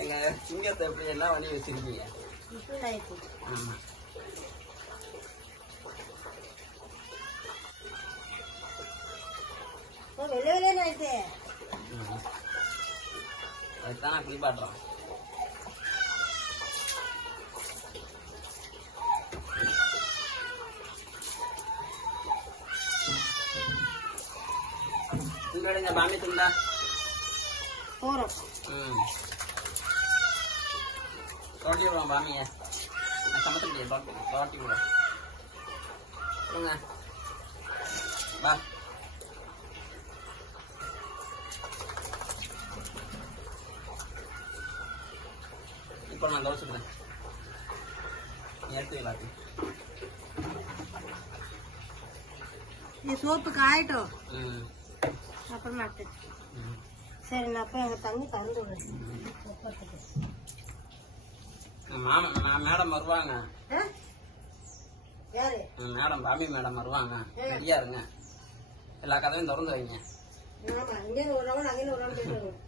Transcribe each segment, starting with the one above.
எங்க சிங்கத்தை எப்படி எல்லாம் பண்ணி வச்சிருக்கீங்க. ஆமா அதுதான் குளிப்பாட்டுறோம். உங்களோட பாமி துண்டா போறோம். தோட்டி விடுவோம் பாமிய சமத்துக்கிட்டே தோட்டி விடுவோம். பா இப்போ நான் தோச்சுக்கிறேன். எடுத்து எல்லாத்தையும் நீ சோப்பு காயட்டும் அப்புறமா சரி. நான் அப்போ எங்கள் தண்ணி கறந்து விடுறேன். மேடம் வருவாங்க. யாரு மேடம் பாமி மேடம் வருவாங்க. ரெடியா இருங்க. எல்லா கதவையும் திறந்து வைங்க. ஆமா இங்கேருந்து ஒரு ரவுண்ட் அங்கேருந்து ஒரு ரவுண்ட் போயிட்டு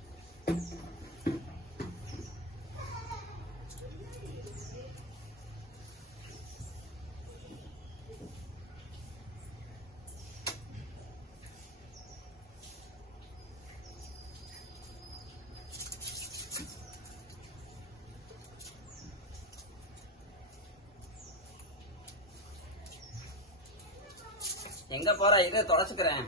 எங்க போற? இதை தொலைச்சுக்கிறேன்.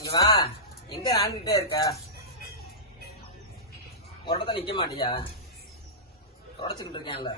இங்க வா. எங்க ஆண்டுகிட்டே இருக்க? ஒரு இடத்த நிக்க மாட்டியா? தொடச்சுக்கிட்டு இருக்கேன்ல.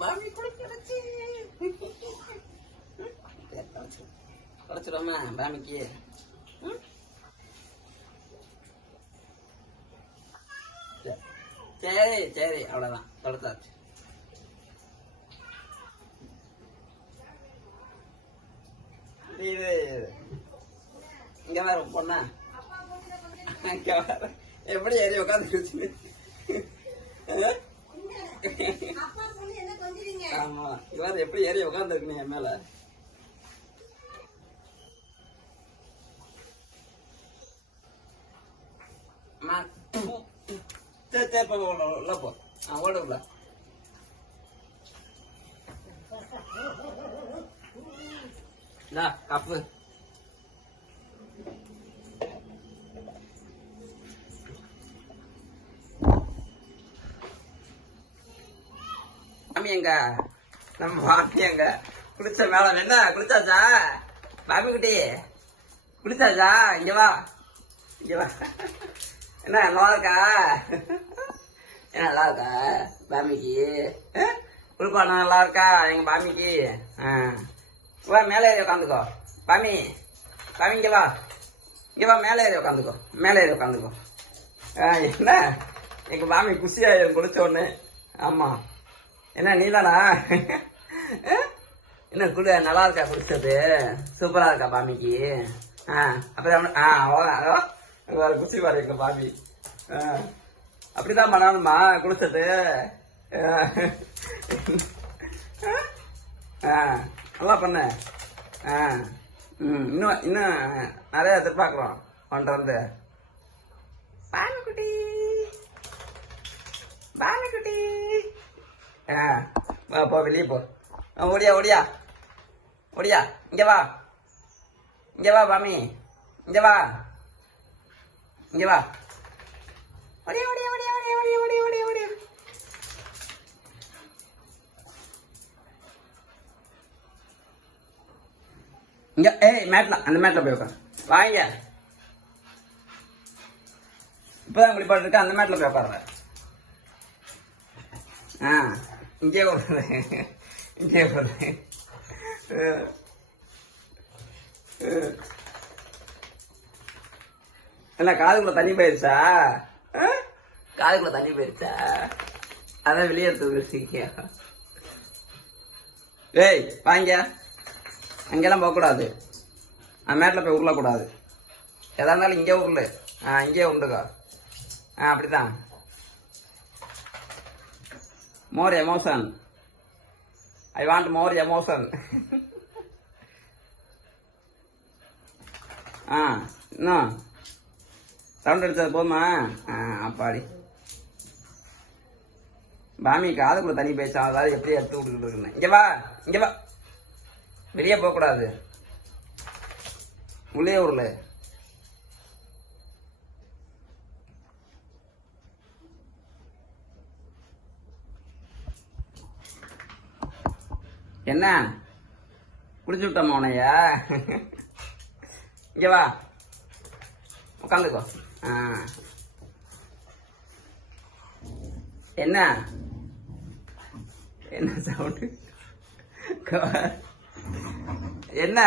பாமி குளிச்சிருச்சு. குளிச்சிருவோமா பாமிக்கு? சரி சரி அவ்வளவுதான், தொலைச்சாச்சு. இங்க வேற பொண்ணா எப்படி ஏறி உட்காந்து வச்சிட்டீங்க. ஆமா இவர் எப்படி ஏறி உட்காந்துருக்கு என் மேல. சரி சரி போ உள்ள போ. ஓட உள்ள. கப்பு மாமி எங்க? நம்ம மாமி எங்க? குளிச்ச மேல என்ன குளிச்சாச்சா? மாமி குட்டி குளிச்சாச்சா? இங்க வா இங்க வா. என்ன நல்லா இருக்கா? என்ன நல்லா இருக்கா மாமிக்கு? குளிப்பாடம் நல்லா இருக்கா எங்க மாமிக்கு? வா மேலே ஏறி உட்காந்துக்கோ. பாமி பாமி இங்க வா இங்க வா. மேலே ஏறி உட்காந்துக்கோ. மேலே ஏறி உட்காந்துக்கோ. என்ன எங்க மாமி குஷியாயிரும் குளிச்ச உடனே. ஆமா என்ன நீதானா? என்ன குளி நல்லா இருக்கா? குளிச்சது சூப்பரா இருக்கா பாமிக்கு? அப்புறம் குச்சி பாரு எங்க பாமி. அப்படிதான் பண்ணணுமா குளிச்சது? நல்லா பண்ண. இன்னும் இன்னும் நிறைய எதிர்பார்க்கிறோம் உன்ட்ட வந்து. பாமிக்குட்டி பாமிக்குட்டி. போ வெளியே போ. ஓடியா ஓடியா ஓடியா. இங்க வா இங்க வா பாமி இங்க வா இங்க வா. ஓடியா ஓடியா ஓடியா ஓடியா ஓடியா ஓடியா ஓடியா ஓடியா. இங்க மேட்ல அந்த மேட்ல போய் உட்காரு. வாங்க இப்பதான் குளிப்பாட்டு இருக்க. அந்த மேட்ல போய் உட்காருற. இங்கே போடுற இங்கே போடுற. என்ன காதுக்குள்ள தண்ணி போயிருச்சா? காதுக்குள்ள தண்ணி போயிருச்சா? அதான் வெளியே எடுத்து. ஏய் வாங்க. அங்கெல்லாம் போகக்கூடாது. மேட்ல போய் உருளக்கூடாது. எதா இருந்தாலும் இங்கே உருளு. இங்கே உண்டுக்கோ. அப்படிதான். More emotion. I want more emotion. இன்னும் ரவுண்ட் அடிச்சது போதுமா? அப்பாடி பாமி காதுக்குள்ள தண்ணி பேசா. அதாவது எப்படி எடுத்து விட்டுக்கிட்டு இருக்குன்னு. இங்க வா இங்க வா. வெளியே போகக்கூடாது. உள்ளே ஊர்ல என்ன குளிச்சு விட்டோமா உனையா? இங்க வா உட்காந்துக்கோ. என்ன என்ன சவுண்டு? என்ன